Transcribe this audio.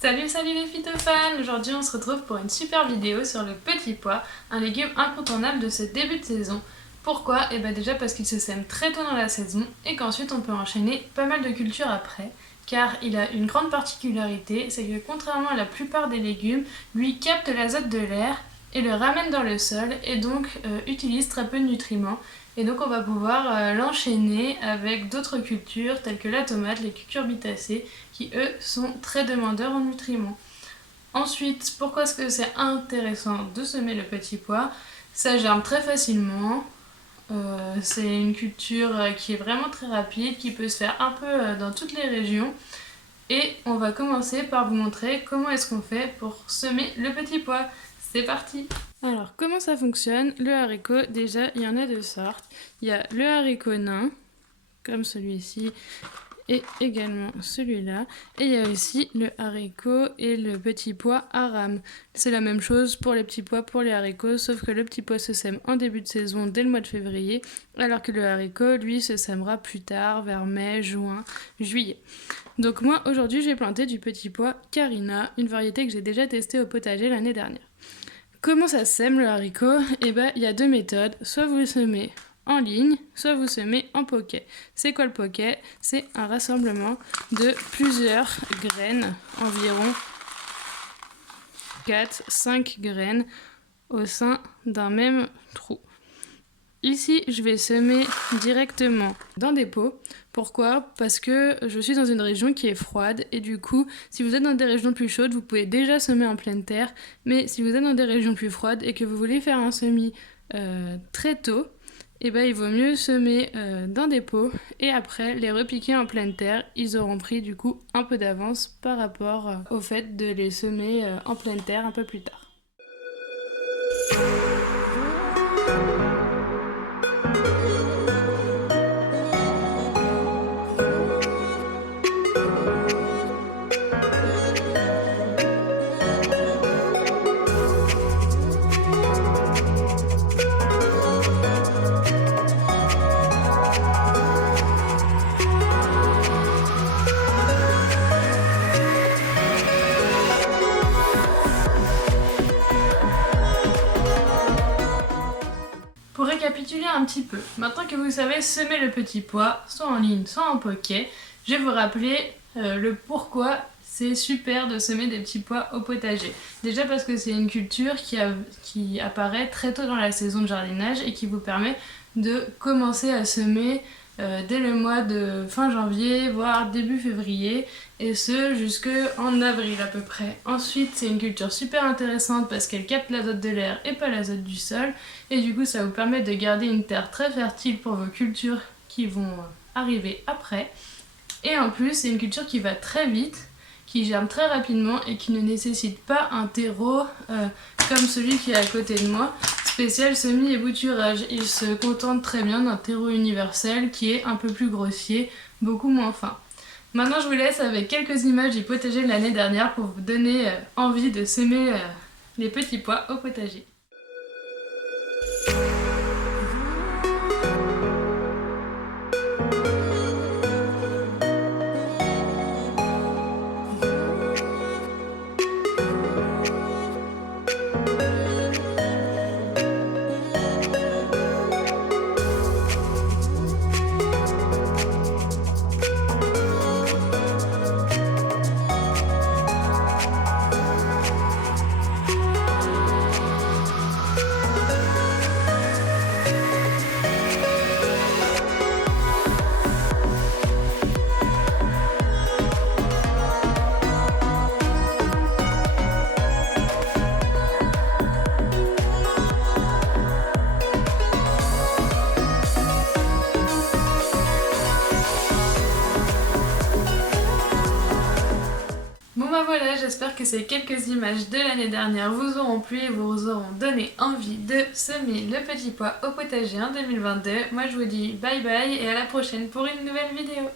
Salut les phytophanes! Aujourd'hui on se retrouve pour une super vidéo sur le petit pois, un légume incontournable de ce début de saison. Pourquoi? Et bien déjà parce qu'il se sème très tôt dans la saison et qu'ensuite on peut enchaîner pas mal de cultures après. Car il a une grande particularité, c'est que contrairement à la plupart des légumes, lui capte l'azote de l'air et le ramène dans le sol et donc utilise très peu de nutriments. Et donc on va pouvoir l'enchaîner avec d'autres cultures telles que la tomate, les cucurbitacées, qui eux sont très demandeurs en nutriments. Ensuite, pourquoi est-ce que c'est intéressant de semer le petit pois? Ça germe très facilement, c'est une culture qui est vraiment très rapide, qui peut se faire un peu dans toutes les régions. Et on va commencer par vous montrer comment est-ce qu'on fait pour semer le petit pois. C'est parti! Alors, comment ça fonctionne? Le haricot, déjà, il y en a deux sortes. Il y a le haricot nain, comme celui-ci, et également celui-là. Et il y a aussi le haricot et le petit pois à rame. C'est la même chose pour les petits pois, pour les haricots, sauf que le petit pois se sème en début de saison, dès le mois de février, alors que le haricot, lui, se sèmera plus tard, vers mai, juin, juillet. Donc moi, aujourd'hui, j'ai planté du petit pois Carina, une variété que j'ai déjà testée au potager l'année dernière. Comment ça sème le haricot? Eh bien, il y a deux méthodes. Soit vous le semez en ligne, soit vous semez en poquet. C'est quoi le poquet? C'est un rassemblement de plusieurs graines, environ 4-5 graines au sein d'un même trou. Ici, je vais semer directement dans des pots. Pourquoi? Parce que je suis dans une région qui est froide et du coup, si vous êtes dans des régions plus chaudes, vous pouvez déjà semer en pleine terre. Mais si vous êtes dans des régions plus froides et que vous voulez faire un semis très tôt, eh ben, il vaut mieux semer dans des pots et après les repiquer en pleine terre. Ils auront pris du coup un peu d'avance par rapport au fait de les semer en pleine terre un peu plus tard. Pour récapituler un petit peu, maintenant que vous savez semer le petit pois, soit en ligne, soit en poquet, je vais vous rappeler le pourquoi c'est super de semer des petits pois au potager. Déjà parce que c'est une culture qui apparaît très tôt dans la saison de jardinage et qui vous permet de commencer à semer dès le mois de fin janvier, voire début février, et ce jusqu'en avril à peu près. Ensuite, c'est une culture super intéressante parce qu'elle capte l'azote de l'air et pas l'azote du sol, et du coup ça vous permet de garder une terre très fertile pour vos cultures qui vont arriver après. Et en plus, c'est une culture qui va très vite, qui germe très rapidement et qui ne nécessite pas un terreau comme celui qui est à côté de moi, spécial semis et bouturage. Il se contente très bien d'un terreau universel qui est un peu plus grossier, beaucoup moins fin. Maintenant, je vous laisse avec quelques images du potager de l'année dernière pour vous donner envie de semer les petits pois au potager. Bon bah voilà, j'espère que ces quelques images de l'année dernière vous auront plu et vous auront donné envie de semer le petit pois au potager en 2022. Moi je vous dis bye bye et à la prochaine pour une nouvelle vidéo.